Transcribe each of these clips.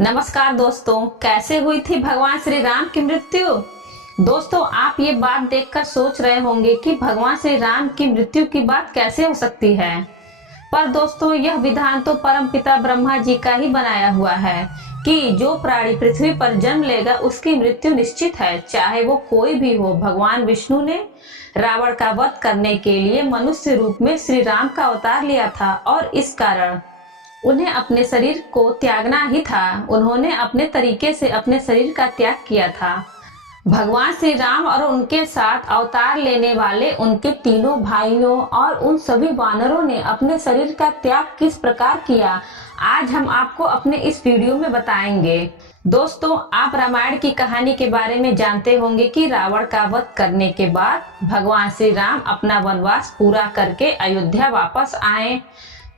नमस्कार दोस्तों, कैसे हुई थी भगवान श्री राम की मृत्यु। दोस्तों, आप ये बात देखकर सोच रहे होंगे कि भगवान श्री राम की मृत्यु की बात कैसे हो सकती है। पर दोस्तों, यह विधान तो परमपिता ब्रह्मा जी का ही बनाया हुआ है कि जो प्राणी पृथ्वी पर जन्म लेगा उसकी मृत्यु निश्चित है, चाहे वो कोई भी हो। भगवान विष्णु ने रावण का वध करने के लिए मनुष्य रूप में श्री राम का अवतार लिया था और इस कारण उन्हें अपने शरीर को त्यागना ही था। उन्होंने अपने तरीके से अपने शरीर का त्याग किया था। भगवान श्री राम और उनके साथ अवतार लेने वाले उनके तीनों भाइयों और उन सभी वानरों ने अपने शरीर का त्याग किस प्रकार किया, आज हम आपको अपने इस वीडियो में बताएंगे। दोस्तों, आप रामायण की कहानी के बारे में जानते होंगे कि रावण का वध करने के बाद भगवान श्री राम अपना वनवास पूरा करके अयोध्या वापस आए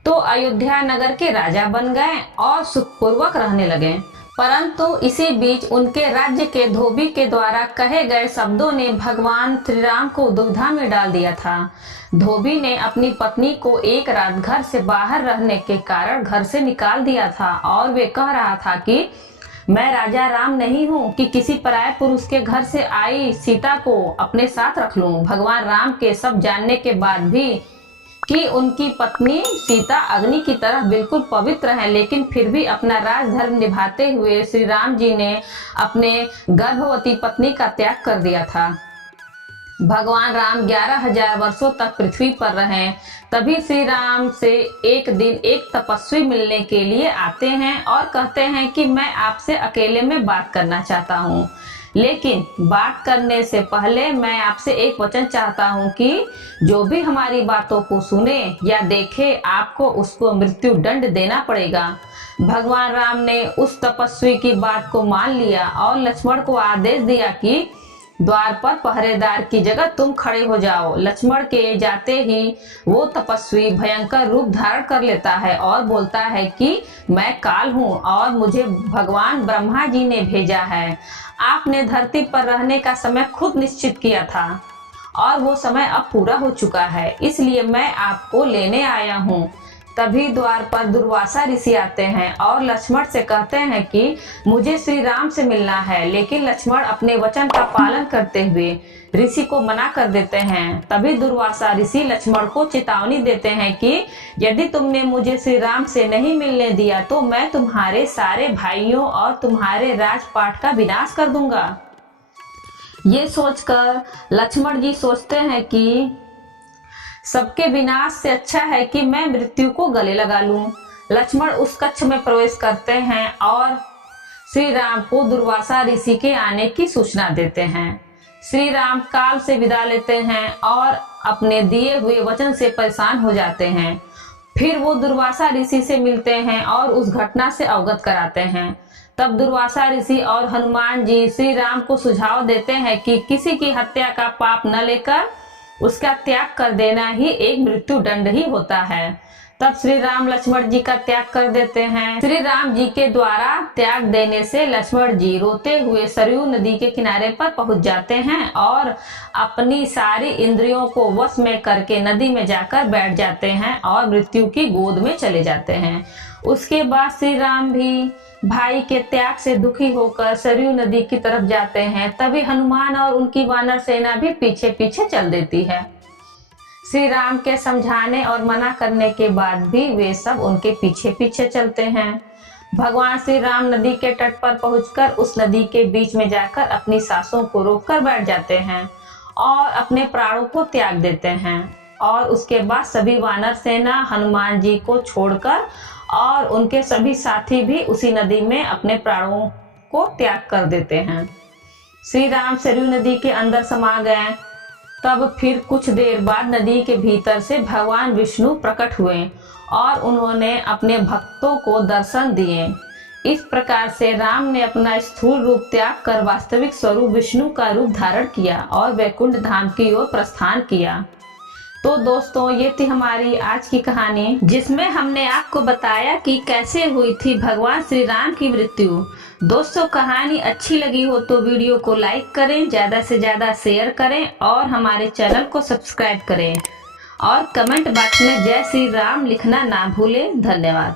तो अयोध्या नगर के राजा बन गए और सुखपूर्वक रहने लगे। परंतु इसी बीच उनके राज्य के धोबी के द्वारा कहे गए शब्दों ने भगवान श्री राम को दुविधा में डाल दिया था। धोबी ने अपनी पत्नी को एक रात घर से बाहर रहने के कारण घर से निकाल दिया था और वे कह रहा था कि मैं राजा राम नहीं हूँ कि किसी पराये पुरुष के घर से आई सीता को अपने साथ रख लूं। भगवान राम के सब जानने के बाद भी कि उनकी पत्नी सीता अग्नि की तरह बिल्कुल पवित्र है, लेकिन फिर भी अपना राजधर्म निभाते हुए श्री राम जी ने अपने गर्भवती पत्नी का त्याग कर दिया था। भगवान राम 11,000 वर्षों तक पृथ्वी पर रहे। तभी श्री राम से एक दिन एक तपस्वी मिलने के लिए आते हैं और कहते हैं कि मैं आपसे अकेले में बात करना चाहता हूँ, लेकिन बात करने से पहले मैं आपसे एक वचन चाहता हूँ कि जो भी हमारी बातों को सुने या देखे आपको उसको मृत्यु दंड देना पड़ेगा। भगवान राम ने उस तपस्वी की बात को मान लिया और लक्ष्मण को आदेश दिया कि द्वार पर पहरेदार की जगह तुम खड़े हो जाओ। लक्ष्मण के जाते ही वो तपस्वी भयंकर रूप धारण कर लेता है और बोलता है कि मैं काल हूँ और मुझे भगवान ब्रह्मा जी ने भेजा है। आपने धरती पर रहने का समय खुद निश्चित किया था और वो समय अब पूरा हो चुका है, इसलिए मैं आपको लेने आया हूँ। तभी द्वार पर दुर्वासा ऋषि आते हैं और लक्ष्मण से कहते हैं कि मुझे श्री राम से मिलना है, लेकिन लक्ष्मण अपने वचन का पालन करते हुए ऋषि को मना कर देते हैं। तभी दुर्वासा ऋषि लक्ष्मण को चेतावनी देते हैं कि यदि तुमने मुझे श्री राम से नहीं मिलने दिया तो मैं तुम्हारे सारे भाइयों और तुम्हारे राजपाट का विनाश कर दूंगा। ये सोचकर लक्ष्मण जी सोचते हैं कि सबके विनाश से अच्छा है कि मैं मृत्यु को गले लगा लूं। लक्ष्मण उस कक्ष में प्रवेश करते हैं और श्री राम को दुर्वासा ऋषि के आने की सूचना देते हैं। श्री राम काल से विदा लेते हैं और अपने दिए हुए वचन से परेशान हो जाते हैं। फिर वो दुर्वासा ऋषि से मिलते हैं और उस घटना से अवगत कराते हैं। तब दुर्वासा ऋषि और हनुमान जी श्री राम को सुझाव देते हैं कि किसी की हत्या का पाप न लेकर उसका त्याग कर देना ही एक मृत्यु दंड ही होता है। तब श्री राम लक्ष्मण जी का त्याग कर देते हैं। श्री राम जी के द्वारा त्याग देने से लक्ष्मण जी रोते हुए सरयू नदी के किनारे पर पहुंच जाते हैं और अपनी सारी इंद्रियों को वश में करके नदी में जाकर बैठ जाते हैं और मृत्यु की गोद में चले जाते हैं। उसके बाद श्री राम भी भाई के त्याग से दुखी होकर सरयू नदी की तरफ जाते हैं। तभी हनुमान और उनकी वानर सेना भी पीछे पीछे चल देती है। श्री राम के समझाने और मना करने के बाद भी वे सब उनके पीछे पीछे चलते हैं। भगवान श्री राम नदी के तट पर पहुंचकर उस नदी के बीच में जाकर अपनी सांसों को रोककर बैठ जाते हैं और अपने प्राणों को त्याग देते हैं। और उसके बाद सभी वानर सेना हनुमान जी को छोड़कर और उनके सभी साथी भी उसी नदी में अपने प्राणों को त्याग कर देते हैं। श्री राम सरयू नदी के अंदर समा गए। तब फिर कुछ देर बाद नदी के भीतर से भगवान विष्णु प्रकट हुए और उन्होंने अपने भक्तों को दर्शन दिए। इस प्रकार से राम ने अपना स्थूल रूप त्याग कर वास्तविक स्वरूप विष्णु का रूप धारण किया और वैकुंठ धाम की ओर प्रस्थान किया। तो दोस्तों, ये थी हमारी आज की कहानी, जिसमें हमने आपको बताया कि कैसे हुई थी भगवान श्री राम की मृत्यु। दोस्तों, कहानी अच्छी लगी हो तो वीडियो को लाइक करें, ज्यादा से ज्यादा शेयर करें और हमारे चैनल को सब्सक्राइब करें और कमेंट बॉक्स में जय श्री राम लिखना ना भूलें। धन्यवाद।